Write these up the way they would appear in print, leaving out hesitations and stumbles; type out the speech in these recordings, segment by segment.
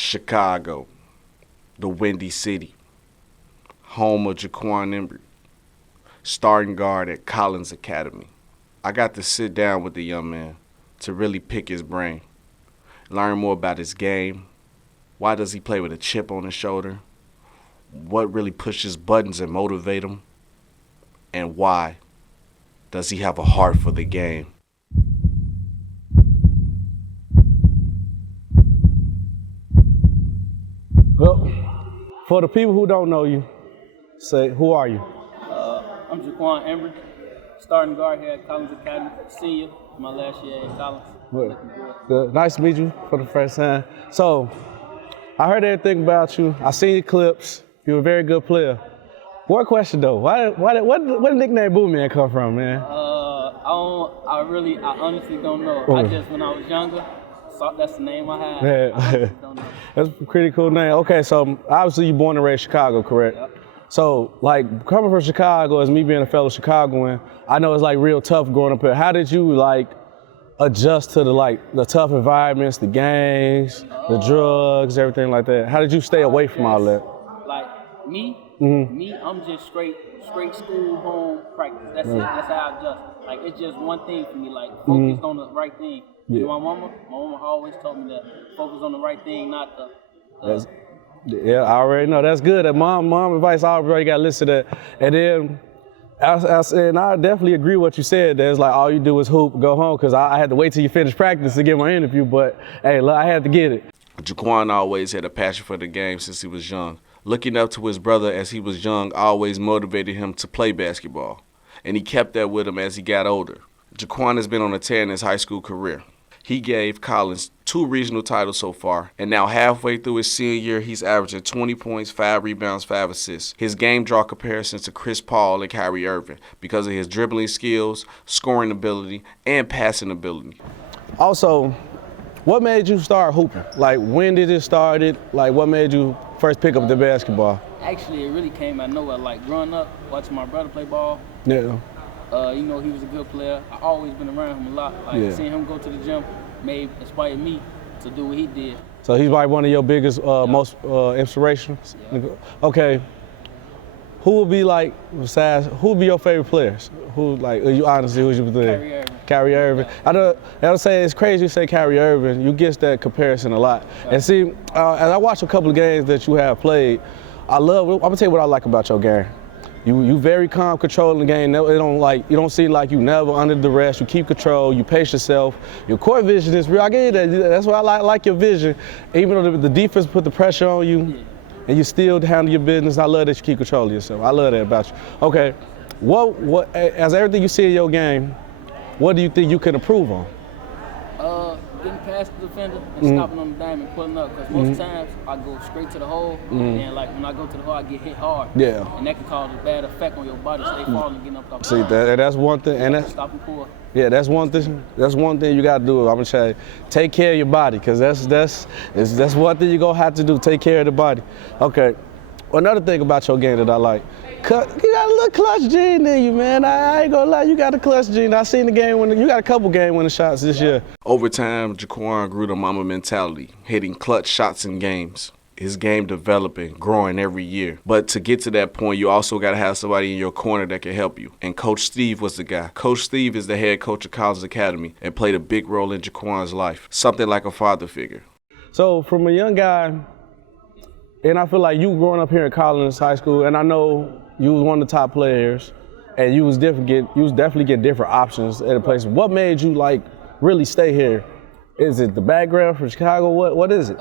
Chicago, the Windy City, home of Jaquan Embrey, starting guard at Collins Academy. I got to sit down with the young man to really pick his brain, learn more about his game. Why does he play with a chip on his shoulder? What really pushes buttons and motivate him? And why does he have a heart for the game? Well, for the people who don't know you, say, who are you? I'm Jaquan Embrey, starting guard here at Collins Academy, senior, my last year at Collins. Good. Nice to meet you for the first time. So, I heard everything about you. I seen your clips. You're a very good player. One question though, where did nickname Boo Man come from, man? I honestly don't know. Oh. I just, when I was younger, that's the name I had. Yeah. I honestly don't know. That's a pretty cool name. Okay, so obviously you're born and raised Chicago, correct? Yep. So, like, coming from Chicago, as me being a fellow Chicagoan, I know it's like real tough growing up here. How did you like adjust to the tough environments, the gangs, the drugs, everything like that? How did you stay away from all that? Like me, I'm just straight school, home, practice. That's it. That's how I adjust. Like, it's just one thing for me. Like, focus on the right thing. Yeah. My mama always told me that focus on the right thing, not the. Yeah, I already know. That's good. That mom advice, I already got listed at. And then, I definitely agree with what you said. That it's like all you do is hoop, go home, because I had to wait till you finish practice to get my interview, but hey, look, I had to get it. Jaquan always had a passion for the game since he was young. Looking up to his brother as he was young always motivated him to play basketball, and he kept that with him as he got older. Jaquan has been on a tear in his high school career. He gave Collins 2 regional titles so far, and now halfway through his senior year, he's averaging 20 points, 5 rebounds, 5 assists. His game draw comparisons to Chris Paul and Kyrie Irving because of his dribbling skills, scoring ability, and passing ability. Also, what made you start hooping? Like, when did it start? Like, what made you first pick up the basketball? Actually, it really came out of nowhere. Like, growing up, watching my brother play ball. Yeah. You know, he was a good player. I always been around him a lot. Like, seeing him go to the gym inspired me to do what he did. So he's like one of your biggest, most inspirations? Yeah. Okay. Who would be like, besides, who would be your favorite players? Honestly, who's your player? Kyrie Irving. Kyrie Irving. Yeah. I would say it's crazy you say Kyrie Irving. You get that comparison a lot. Yeah. And see, as I watch a couple of games that you have played, I'm gonna tell you what I like about your game. You very calm, controlling the game. You don't seem like you never under duress. You keep control. You pace yourself. Your court vision is real. I get that. That's why I like your vision. Even though the defense put the pressure on you, and you still handle your business. I love that you keep control of yourself. I love that about you. Okay, what as everything you see in your game, what do you think you can improve on? Getting past the defender and stopping on the dime and pulling up. Because most times I go straight to the hole, and like when I go to the hole, I get hit hard. Yeah. And that can cause a bad effect on your body. Stay falling and getting up off. See, that's one thing. And that's stop and pull. Yeah, that's one thing. That's one thing you gotta do. I'm gonna say, take care of your body, because that's one thing you're gonna have to do. Take care of the body. Okay. Another thing about your game that I like, you got a little clutch gene in you, man. I ain't gonna lie, you got a clutch gene. I seen the game winning. You got a couple game winning shots this year. Over time, Jaquan grew the Mamba mentality, hitting clutch shots in games. His game developing, growing every year. But to get to that point, you also got to have somebody in your corner that can help you. And Coach Steve was the guy. Coach Steve is the head coach of Collins Academy and played a big role in Jaquan's life, something like a father figure. So from a young guy, and I feel like you growing up here in Collins High School, and I know you was one of the top players, and you was definitely getting different options at a place. What made you like really stay here? Is it the background from Chicago? What is it?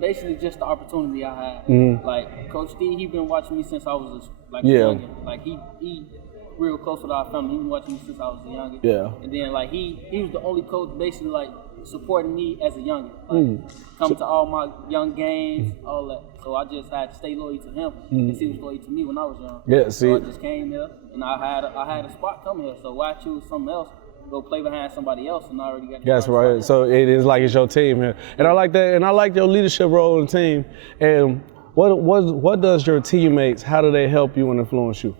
Basically just the opportunity I had. Like Coach Steve, he been watching me since I was a youngin'. Like he real close with our family. He been watching me since I was a youngin'. Yeah. And then like he was the only coach basically like supporting me as a youngin'. Like coming to all my young games, all that. So I just had to stay loyal to him and he was loyal to me when I was young. Yeah, see. So I just came here and I had a spot coming here. So why choose something else? Go play behind somebody else and I already got. That's right. So it is like it's your team here, and I like that, and I like your leadership role in the team. And what does your teammates? How do they help you and influence you?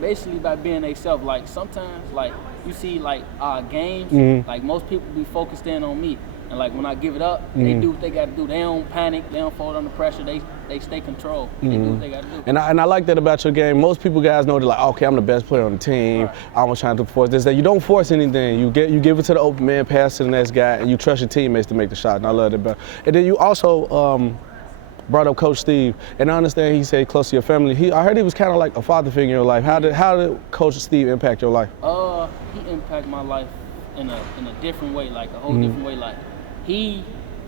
Basically by being themselves. Like sometimes, like you see, like games, like most people be focused in on me, And like when I give it up, they do what they got to do. They don't panic. They don't fold under pressure. They stay controlled. They do what they got to do. And I like that about your game. Most guys know they're like, okay, I'm the best player on the team. Right. I'm always trying to force this. That you don't force anything. You give it to the open man, pass to the next guy, and you trust your teammates to make the shot. And I love that about. And then you also brought up Coach Steve, and I understand he said close to your family. I heard he was kind of like a father figure in your life. How did Coach Steve impact your life? He impacted my life in a different way, like a whole different way.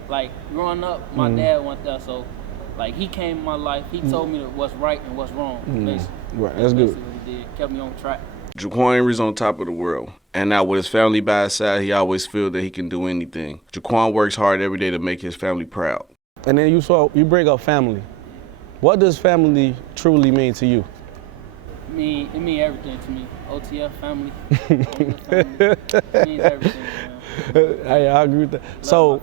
Like growing up, my dad went there, so like he came in my life. He told me what's right and what's wrong. Basically. Right, that's good. What he did, kept me on track. Jaquan Embrey's on top of the world. And now with his family by his side, he always feels that he can do anything. Jaquan works hard every day to make his family proud. And then you bring up family. What does family truly mean to you? It means everything to me. OTF family. It means everything, man. I agree with that. So,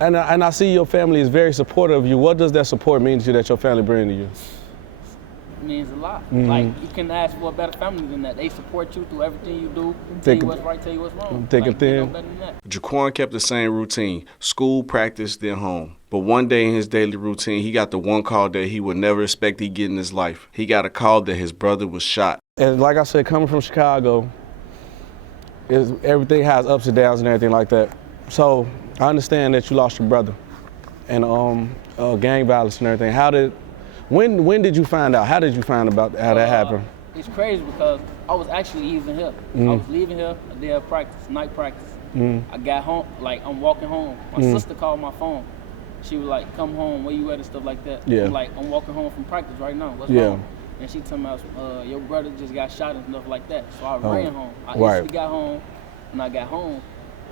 and I see your family is very supportive of you. What does that support mean to you that your family brings to you? It means a lot. Like, you can ask for a better family than that. They support you through everything you do. Tell you what's right, tell you what's wrong. Thick and thin. No better than that. Jaquan kept the same routine: school, practice, then home. But one day in his daily routine, he got the one call that he would never expect he'd get in his life. He got a call that his brother was shot. And like I said, coming from Chicago, everything has ups and downs and everything like that. So I understand that you lost your brother and gang violence and everything. When did you find out? How did you find about how that happened? It's crazy because I was actually leaving here. I was leaving here a day of practice, night practice. I got home, like I'm walking home. My sister called my phone. She was like, "Come home, where you at?" and stuff like that. Yeah. I'm like, "I'm walking home from practice right now. What's wrong?" And she told me, "Your brother just got shot and stuff like that." So I ran home. I instantly got home. When I got home,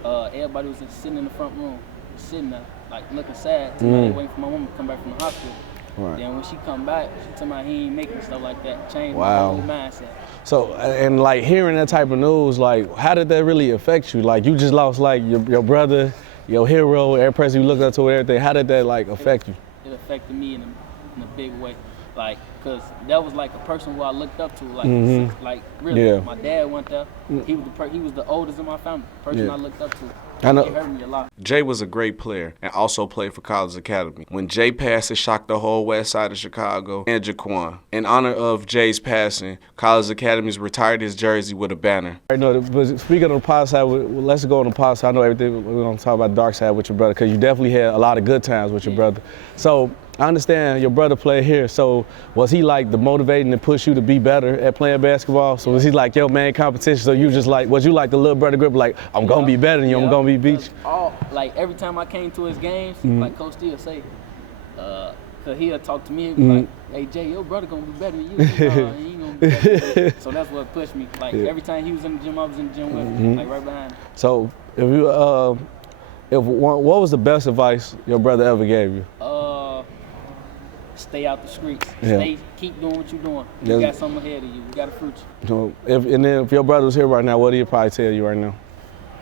everybody was just sitting in the front room, sitting there, like looking sad. Somebody waiting for my mom to come back from the hospital. Right. Then when she come back, she told me he ain't making stuff like that. Changed my whole mindset. So, and like hearing that type of news, like how did that really affect you? Like you just lost like your brother, your hero, every person you looked up to and everything. How did that like affect you? It affected me in a big way. Like, cause that was like a person who I looked up to, like, like really. Yeah. My dad went there. He was the oldest in my family. Person I looked up to. I know. It hurt me a lot. Jay was a great player and also played for College Academy. When Jay passed, it shocked the whole west side of Chicago and Jaquan. In honor of Jay's passing, College Academy's retired his jersey with a banner. I know, but speaking on the positive side, let's go on the positive side. I know everything, we're going to talk about the dark side with your brother because you definitely had a lot of good times with your brother. So I understand your brother played here. So was he like the motivating to push you to be better at playing basketball? So was he like your main competition? So you just like, was you like the little brother grip, like, I'm going to be better than you, I'm going to beat you? Like every time I came to his games, like Coach D would say, cause he'll talk to me and be like, "Hey Jay, your brother gonna be better than you. He gonna be better than you." So that's what pushed me. Like every time he was in the gym, I was in the gym with him, like right behind him. So what was the best advice your brother ever gave you? Stay out the streets. Keep doing what you're doing. You got something ahead of you. You got a future. So and then if your brother was here right now, what do you probably tell you right now?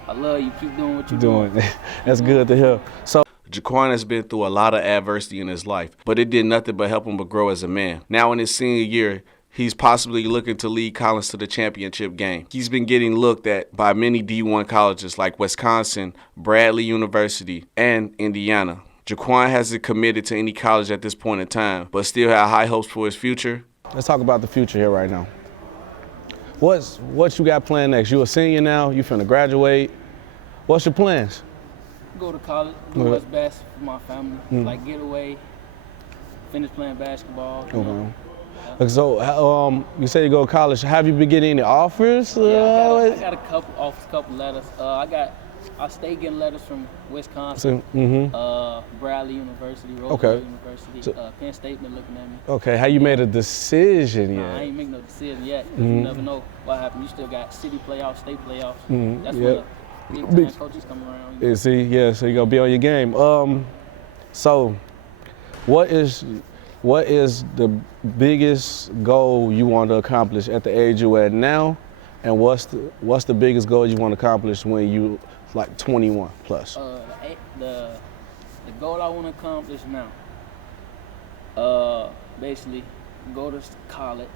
I love you. Keep doing what you're doing. That's good to hear. So Jaquan has been through a lot of adversity in his life, but it did nothing but help him to grow as a man. Now in his senior year, he's possibly looking to lead Collins to the championship game. He's been getting looked at by many D1 colleges like Wisconsin, Bradley University, and Indiana. Jaquan hasn't committed to any college at this point in time, but still has high hopes for his future. Let's talk about the future here right now. What you got planned next? You a senior now, you finna graduate. What's your plans? Go to college, do what's best for my family, like get away, finish playing basketball. You know. So you say you go to college. Have you been getting any offers? I got a couple letters. I stay getting letters from Wisconsin, Bradley University, Roosevelt University, Penn State been looking at me. Okay, how you made a decision yet? I ain't make no decision yet. You never know what happens. You still got city playoffs, state playoffs. That's when the big time coaches come around. Yeah, see, so you gotta be on your game. So what is the biggest goal you want to accomplish at the age you're at now, and what's the biggest goal you want to accomplish when you like 21 plus? The goal I want to accomplish now, basically go to college,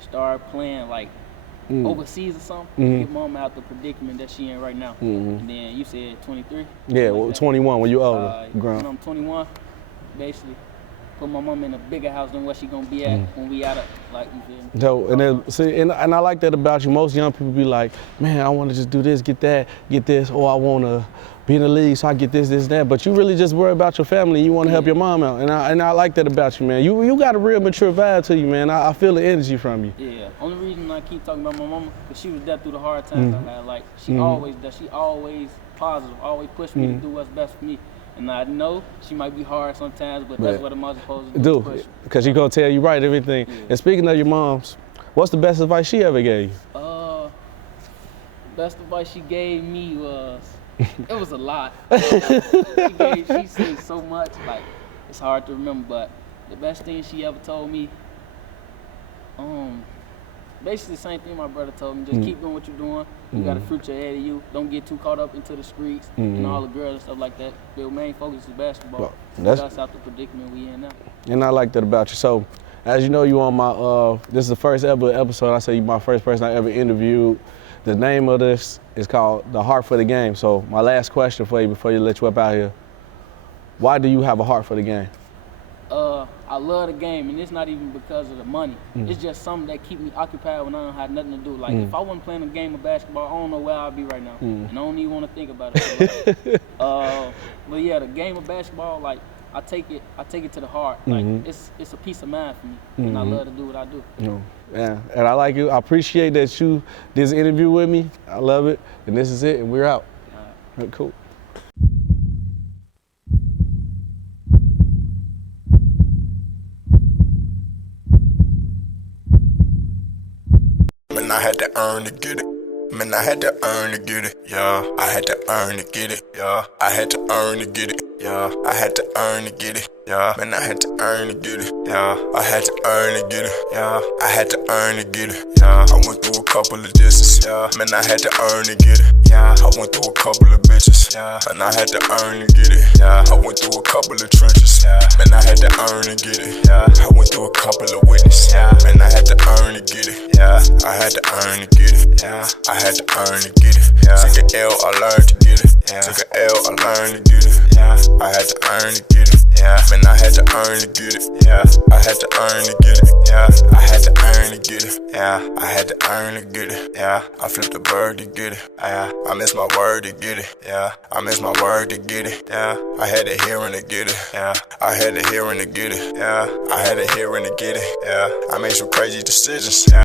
start playing like overseas or something, get mama out the predicament that she in right now. And then you said 23? Yeah, well, 21 when you older. When I'm 21, basically put my mom in a bigger house than what she gonna be at when we out of, like, you feel me? So, and then, see, and I like that about you. Most young people be like, man, I want to just do this, get that, get this, or I want to be in the league so I get this, that. But you really just worry about your family. You want to help your mom out, and I like that about you, man. You got a real mature vibe to you, man. I feel the energy from you. Yeah. Only reason I keep talking about my mama, because she was there through the hard times I had. Like, she always does. She always positive, always push me to do what's best for me. And I know she might be hard sometimes, but that's what I'm supposed to do. Because she's going to tell you right everything. Yeah. And speaking of your moms, what's the best advice she ever gave you? Best advice she gave me was, it was a lot. She said so much, like, it's hard to remember, but the best thing she ever told me, basically the same thing my brother told me, just keep doing what you're doing. You got a future ahead of you. Don't get too caught up into the streets and all the girls and stuff like that. Their main focus is basketball. That's out the predicament we in now. And I like that about you. So, as you know, you on my, this is the first ever episode. I say you're my first person I ever interviewed. The name of this is called The Heart for the Game. So my last question for you before you let you up out here, why do you have a heart for the game? I love the game, and it's not even because of the money. It's just something that keep me occupied when I don't have nothing to do. Like, if I wasn't playing a game of basketball, I don't know where I'd be right now. And I don't even want to think about it. But yeah, the game of basketball, like, I take it to the heart. Like, it's a peace of mind for me, and I love to do what I do. Yeah, and I like you. I appreciate that you did this interview with me. I love it, and this is it, and we're out. All right, cool. Man, I had to earn to get it. Man, I had to earn to get it. Yeah, I had to earn to get it. Yeah, I had to earn to get it. Yeah, I had to earn to get it. Yeah, man, I had to earn to get it. Yeah, I had to earn to get it. Yeah, I had to earn to get it. Yeah, I went through a couple of disses. Yeah, man, I had to earn to get it. Yeah, I went through a couple of bitches. Yeah, and I had to earn to get it. Yeah, I went through a couple of trenches. Yeah, man, I had to earn to get it. Yeah, I went through a couple of witnesses. Yeah, man, I had to earn to get it. Yeah, I had to earn to get it. Yeah, I had to earn to get it. Yeah, took an L, I learned to get it. Yeah, took an L, I learned to get it. Yeah, I had to earn to get it. Yeah, man, I had to earn to get it. Yeah, I had to earn to get it. Yeah, I had to earn to get it. Yeah, I had to earn to get it. Yeah, I flipped a bird to get it. Yeah, I missed my word to get it. Yeah, I missed my word to get it. Yeah, I had a hearing to get it. Yeah, I had a hearing to get it. Yeah, I had a hearing to get it. Yeah, I made some crazy decisions. Yeah.